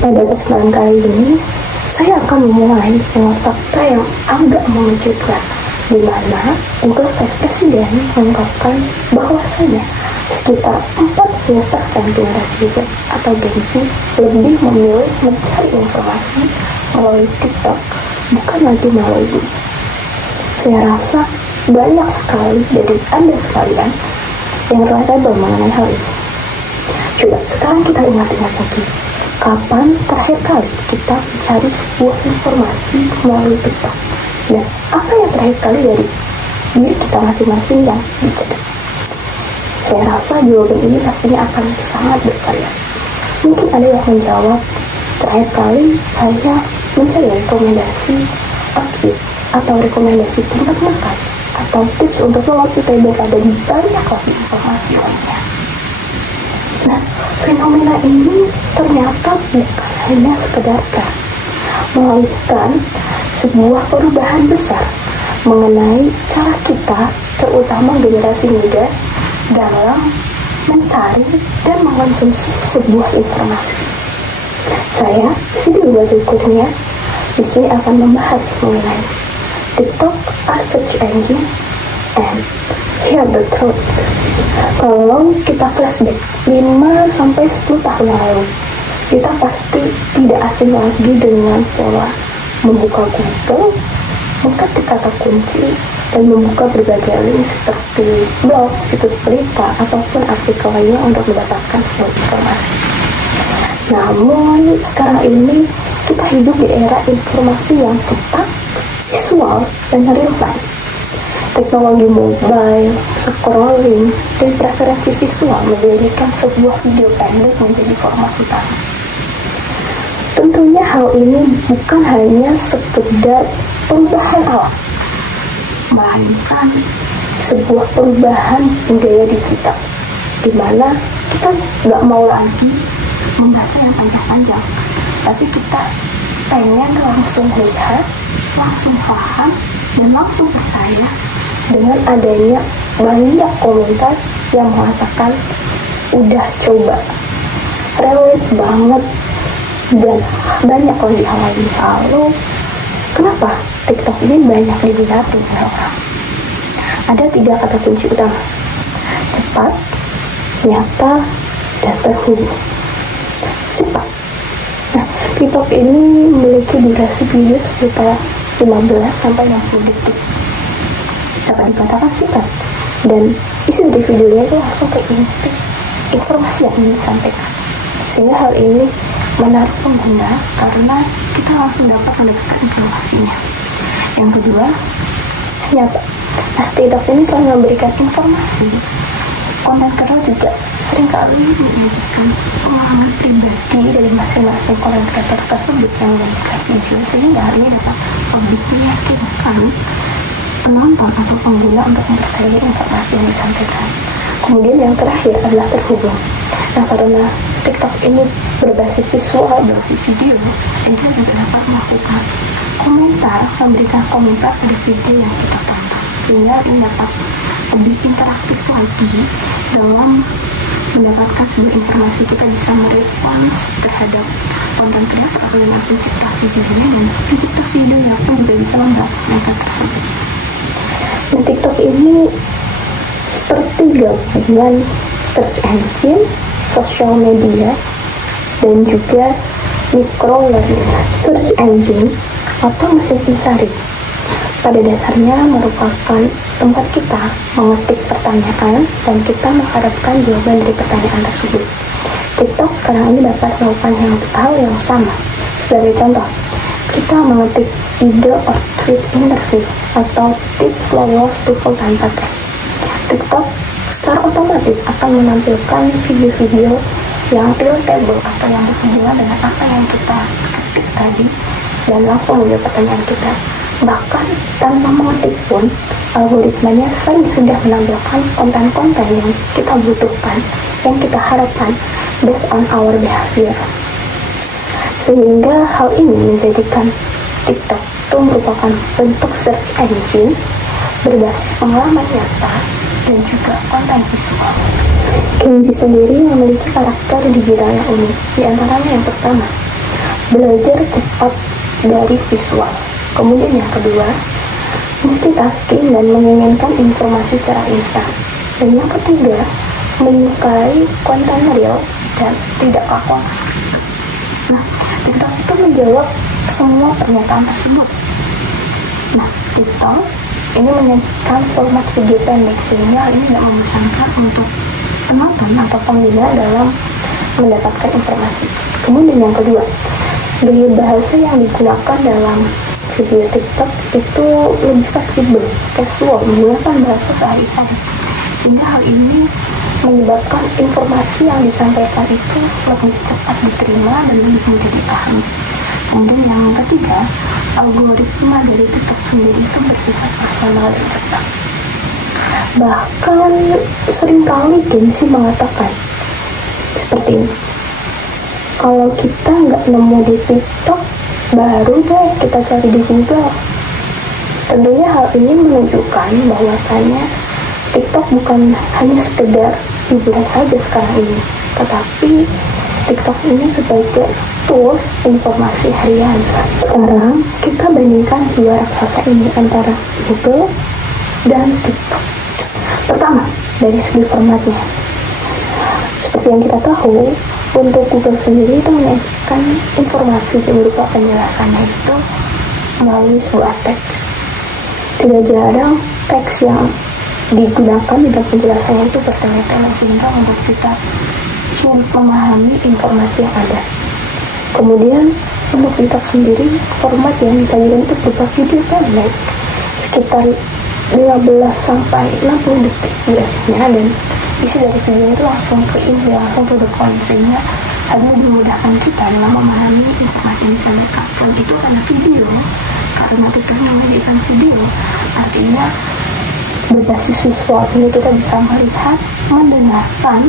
Pada kesempatan kali ini, saya akan memulai dengan fakta yang agak mengejutkan, di mana Google Vice President mengungkapkan bahwasanya sekitar 40% generasi Z atau Gen Z lebih memilih mencari informasi melalui TikTok, bukan lagi melalui Google. Saya rasa banyak sekali dari Anda sekalian yang relatable mengenai hal ini. Coba sekarang kita ingat-ingat lagi, kapan terakhir kali kita mencari sebuah informasi melalui TikTok? Dan apa yang terakhir kali dari diri kita masing-masing yang dicari? Saya rasa jawaban ini pastinya akan sangat bervariasi. Mungkin ada yang menjawab, terakhir kali saya mencari rekomendasi outfit atau rekomendasi tempat makan atau tips untuk lolos UTBK dan banyak lagi informasi lainnya. Nah, fenomena ini ternyata bukan hanya sekedar tren, melainkan sebuah perubahan besar mengenai cara kita, terutama generasi muda, dalam mencari dan mengonsumsi sebuah informasi. Saya di video berikutnya di sini akan membahas mengenai TikTok as search engine and hear the truth. Kalau kita flashback 5-10 tahun lalu, kita pasti tidak asing lagi dengan pola membuka Google, mengetik kata kunci, dan membuka berbagai link seperti blog, situs berita, ataupun artikel lainnya untuk mendapatkan sebuah informasi. Namun sekarang ini kita hidup di era informasi yang cepat, visual, dan real time. Teknologi mobile, scrolling, dan preferensi visual menjadikan sebuah video pendek menjadi format utama. Tentunya hal ini bukan hanya sekedar perubahan alam, melainkan sebuah perubahan budaya digital, di mana kita nggak mau lagi membaca yang panjang-panjang, tapi kita pengen langsung lihat, langsung paham, dan langsung percaya dengan adanya banyak komentar yang mengatakan udah coba, relate banget, dan banyak lagi hal lain. Lalu kenapa TikTok ini banyak diminati orang? Ada 3 kata kunci utama: cepat, nyata, dan terhubung. Cepat. Nah, TikTok ini memiliki durasi video sekitar 15-60 detik. Dapat dikatakan singkat, dan isi dari videonya itu langsung ke inti informasi yang ingin disampaikan. Sehingga hal ini menarik pengguna karena kita langsung dapat mendapatkan informasinya. Yang kedua, nyata. Nah, TikTok ini selalu memberikan informasi. Konten kreator juga seringkali menyajikan pengalaman pribadi dari masing-masing konten kreator tersebut yang membuat video, sehingga hal ini dapat lebih meyakinkan penonton atau pengguna untuk mempercayai informasi yang disampaikan. Kemudian yang terakhir adalah terhubung. Nah, karena TikTok ini berbasis visual, berbasis video, kita juga dapat melakukan komentar, memberikan komentar pada video yang kita tonton, sehingga ini dapat lebih interaktif lagi dalam mendapatkan sebuah informasi. Kita bisa merespons terhadap konten kreator atau yang pencipta videonya, dan pencipta videonya pun juga bisa membantu mereka tersebut. Nah, TikTok ini seperti gabungan search engine, sosial media, dan juga micro learning. Search engine atau mesin pencari pada dasarnya merupakan tempat kita mengetik pertanyaan dan kita mengharapkan jawaban dari pertanyaan tersebut. TikTok sekarang ini dapat melakukan hal yang sama. Sebagai contoh, kita mengetik ide or tweet interview atau tips lolos TOEFL tanpa tes. TikTok secara otomatis akan menampilkan video-video yang relatable atau yang berhubungan dengan apa yang kita ketik tadi dan langsung menjawab pertanyaan kita. Bahkan tanpa mengetik pun, algoritmanya sudah menampilkan konten-konten yang kita butuhkan, yang kita harapkan based on our behavior. Sehingga hal ini menjadikan TikTok itu merupakan bentuk search engine berbasis pengalaman nyata dan juga konten visual. Kenji sendiri memiliki karakter digital yang unik. Di antaranya yang pertama, belajar cepat dari visual. Kemudian yang kedua, multitasking dan menginginkan informasi secara instan. Dan yang ketiga, menyukai konten real dan tidak kaku. Nah, TikTok itu menjawab semua pernyataan tersebut. Nah, TikTok ini menyajikan format video pendek sehingga ini tidak membosankan untuk penonton atau pengguna dalam mendapatkan informasi. Kemudian yang kedua, gaya bahasa yang digunakan dalam video TikTok itu lebih fleksibel, casual, menggunakan bahasa sehari-hari, sehingga hal ini menyebabkan informasi yang disampaikan itu lebih cepat diterima dan lebih mudah dipahami. Kemudian yang ketiga, algoritma dari TikTok sendiri itu bersifat personal dan cepat. Bahkan seringkali gengsi mengatakan seperti ini, kalau kita nggak nemu di TikTok, baru deh kita cari di Google. Tentunya hal ini menunjukkan bahwasanya TikTok bukan hanya sekedar hiburan saja sekarang ini, tetapi TikTok ini sebagai tools informasi harian. Sekarang kita bandingkan dua raksasa ini antara Google dan TikTok. Pertama, dari segi formatnya. Seperti yang kita tahu, untuk Google sendiri itu menyajikan informasi berupa penjelasannya itu melalui sebuah teks. Tidak jarang teks yang digunakan dalam penjelasannya itu bertele-tele sehingga membuat kita sulit memahami informasi yang ada. Kemudian untuk TikTok sendiri, format yang disajikan itu berupa video pendek sekitar 15-60 detik biasanya, dan isi dari video itu langsung ke inti, langsung to the point, sehingga hal ini memudahkan kita dalam memahami informasi yang disampaikan. Selain itu karena video, karena TikTok menyajikan video, artinya berbasis visual, sehingga kita bisa melihat, mendengarkan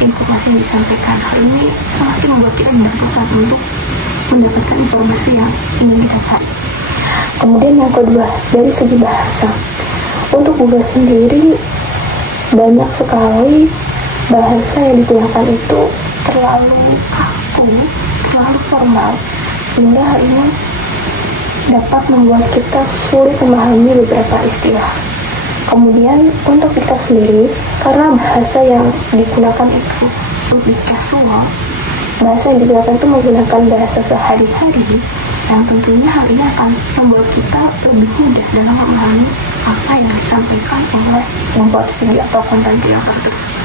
informasi yang disampaikan. Hal ini semakin membuat kita tidak bosan untuk mendapatkan informasi yang ingin kita cari. Kemudian yang kedua, dari segi bahasa. Untuk Google sendiri, banyak sekali bahasa yang digunakan itu terlalu kaku, terlalu formal, sehingga hal ini dapat membuat kita sulit memahami beberapa istilah. Kemudian untuk TikTok sendiri, karena bahasa yang digunakan itu lebih casual, bahasa yang digunakan itu menggunakan bahasa sehari-hari, yang tentunya hal ini akan membuat kita lebih mudah dalam memahami apa yang disampaikan oleh membuat video atau konten kreator tersebut.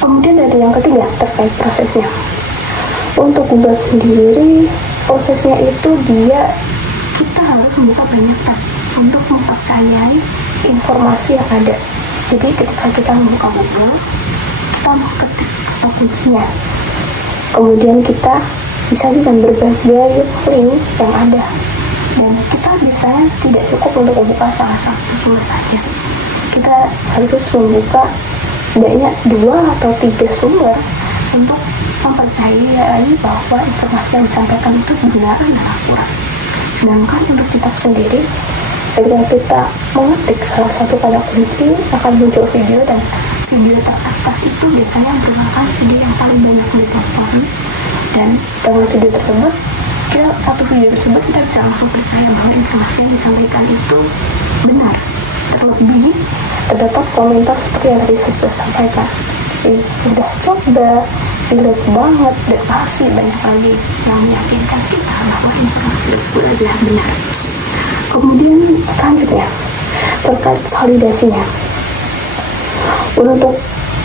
Kemudian ada yang ketiga terkait prosesnya. Untuk Google sendiri, prosesnya itu kita harus membuka banyak tab untuk mempercayai informasi yang ada. Jadi ketika kita membuka Google, kita mengetik kata kuncinya. Kemudian kita disajikan berbagai link yang ada. Dan kita biasanya tidak cukup untuk membuka salah satu sumber saja. Kita harus membuka setidaknya 2 atau 3 sumber untuk mempercayai bahwa informasi yang disampaikan itu benar dan akurat. Sedangkan untuk TikTok sendiri, ketika kita mengetik salah satu kata kunci, akan muncul video, dan video teratas itu biasanya merupakan video yang paling banyak ditonton. Dan dengan video tersebut, satu video tersebut kita bisa langsung percaya bahwa informasi yang disampaikan itu benar. Terlebih terdapat komentar seperti yang tadi saya sudah sampaikan, udah coba, relate banget, dan pasti banyak lagi yang meyakinkan kita bahwa informasi tersebut adalah benar. Kemudian selanjutnya terkait validasinya. Untuk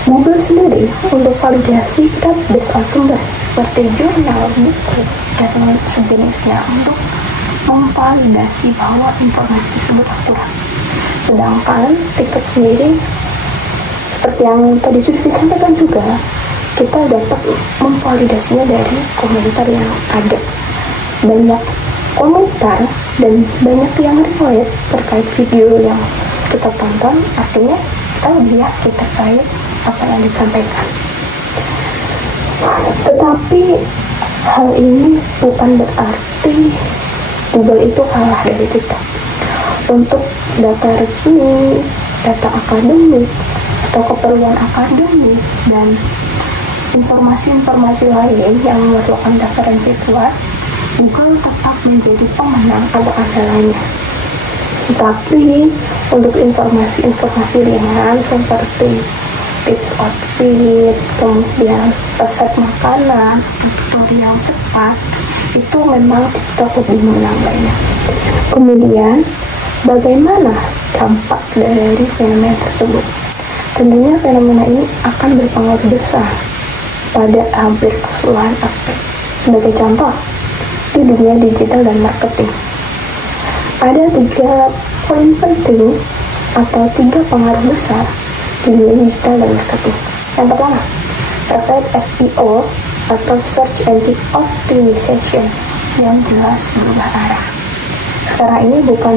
Google sendiri, untuk validasi kita based on sumber seperti jurnal, buku, dan sejenisnya untuk memvalidasi bahwa informasi tersebut akurat. Sedangkan TikTok sendiri, seperti yang tadi sudah disampaikan juga, kita dapat memvalidasinya dari komentar yang ada. Banyak komentar dan banyak yang relate terkait video yang kita tonton, artinya kita lebih yakin terkait apa yang disampaikan. Tetapi hal ini bukan berarti Google itu kalah dari TikTok. Untuk data resmi, data akademik, atau keperluan akademik, dan informasi-informasi lain yang memerlukan referensi kuat, Google tetap menjadi pemenang pada andalannya. Tetapi untuk informasi-informasi ringan seperti tips outfit, kemudian resep makanan, tutorial cepat, itu memang TikTok lebih menang banyak. Kemudian, bagaimana dampak dari fenomena tersebut? Tentunya fenomena ini akan berpengaruh besar pada hampir keseluruhan aspek. Sebagai contoh, di dunia digital dan marketing, ada 3 poin penting atau 3 pengaruh besar di dunia digital dan marketing. Yang pertama, terkait SEO atau Search Engine Optimization yang jelas berubah arah. Cara ini bukan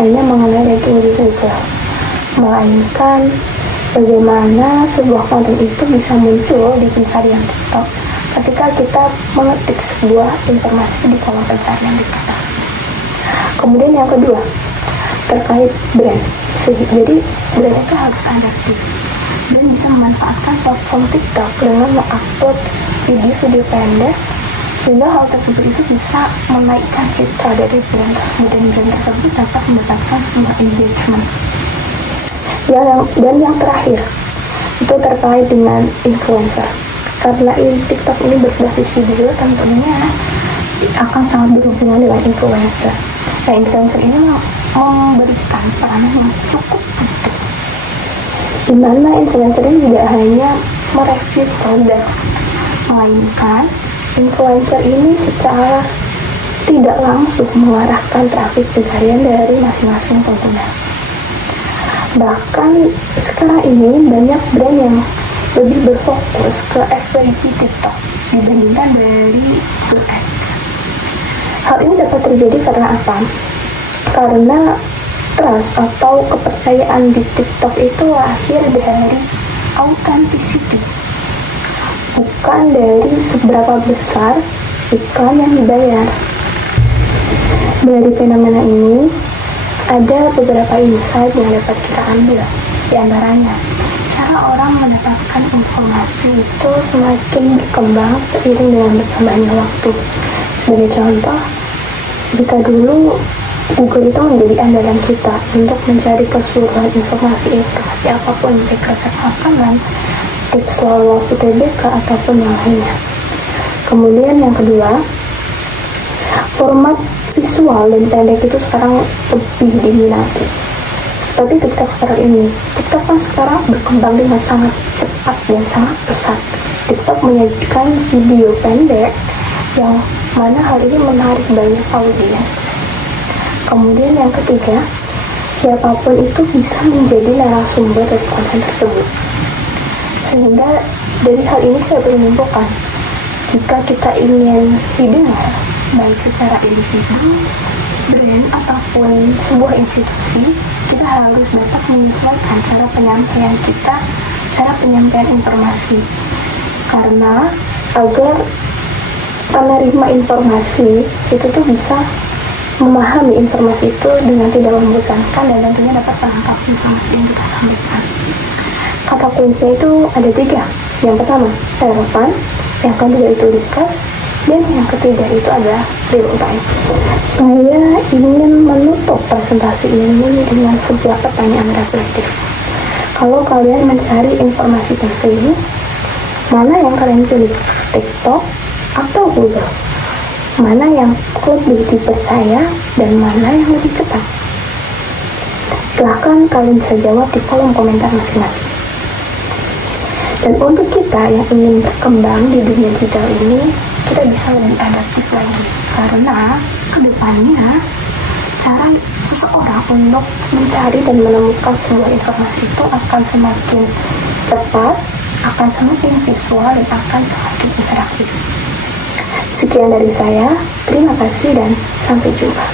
hanya mengenai ranking di Google, melainkan bagaimana sebuah konten itu bisa muncul di pencarian TikTok ketika kita mengetik sebuah informasi di kolom pencarian di atas. Kemudian yang kedua, terkait brand. Jadi brand itu harus adaptif dan bisa memanfaatkan platform TikTok dengan mengupload video-video pendek, sehingga hal tersebut itu bisa menaikkan citra dari brand tersebut, dan brand tersebut dapat mendapatkan sebuah engagement. Dan yang terakhir, itu terkait dengan influencer. Karena TikTok ini berbasis video, tentunya akan sangat berhubungan dengan influencer. Nah, influencer ini memberikan peranan yang cukup penting, di mana influencer ini tidak hanya mereview produk, melainkan influencer ini secara tidak langsung mengarahkan trafik pencarian dari masing-masing pengguna. Bahkan sekarang ini banyak brand yang lebih berfokus ke FYP TikTok dibandingkan dari Google Ads. Hal ini dapat terjadi karena apa? Karena trust atau kepercayaan di TikTok itu lahir dari authenticity, bukan dari seberapa besar iklan yang dibayar. Dari fenomena ini, ada beberapa insight yang dapat kita ambil. Di antaranya, cara orang mendapatkan informasi itu semakin berkembang seiring dengan bertambahnya waktu. Sebagai contoh, jika dulu Google itu menjadi andalan kita untuk mencari keseluruhan informasi apapun, baik resep makanan, tips lolos UTBK, ataupun yang lainnya. Kemudian yang kedua, format visual dan pendek itu sekarang lebih diminati. Seperti TikTok sekarang ini. TikTok kan sekarang berkembang dengan sangat cepat dan sangat pesat. TikTok menyajikan video pendek yang mana hal ini menarik banyak audiens. Kemudian yang ketiga, siapapun itu bisa menjadi narasumber dari konten tersebut. Sehingga dari hal ini saya menyimpulkan, jika kita ingin didengar, baik secara individu, brand, ataupun sebuah institusi, kita harus dapat menyesuaikan cara penyampaian kita, cara penyampaian informasi. Karena agar penerima informasi itu tuh bisa memahami informasi itu dengan tidak membosankan dan tentunya dapat menangkap informasi yang kita sampaikan. Kata kuncinya itu ada 3. Yang pertama, relevan. Yang kedua itu ringkas. Dan yang ketiga itu adalah real time. Saya ingin menutup presentasi ini dengan sebuah pertanyaan reflektif. Kalau kalian mencari informasi penting, mana yang kalian pilih? TikTok atau Google? Mana yang lebih dipercaya dan mana yang lebih cepat? Silahkan kalian bisa jawab di kolom komentar masing-masing. Dan untuk kita yang ingin berkembang di dunia digital ini, kita bisa lebih adaptif lagi. Karena kedepannya, cara seseorang untuk mencari dan menemukan sebuah informasi itu akan semakin cepat, akan semakin visual, dan akan semakin interaktif. Sekian dari saya, terima kasih dan sampai jumpa.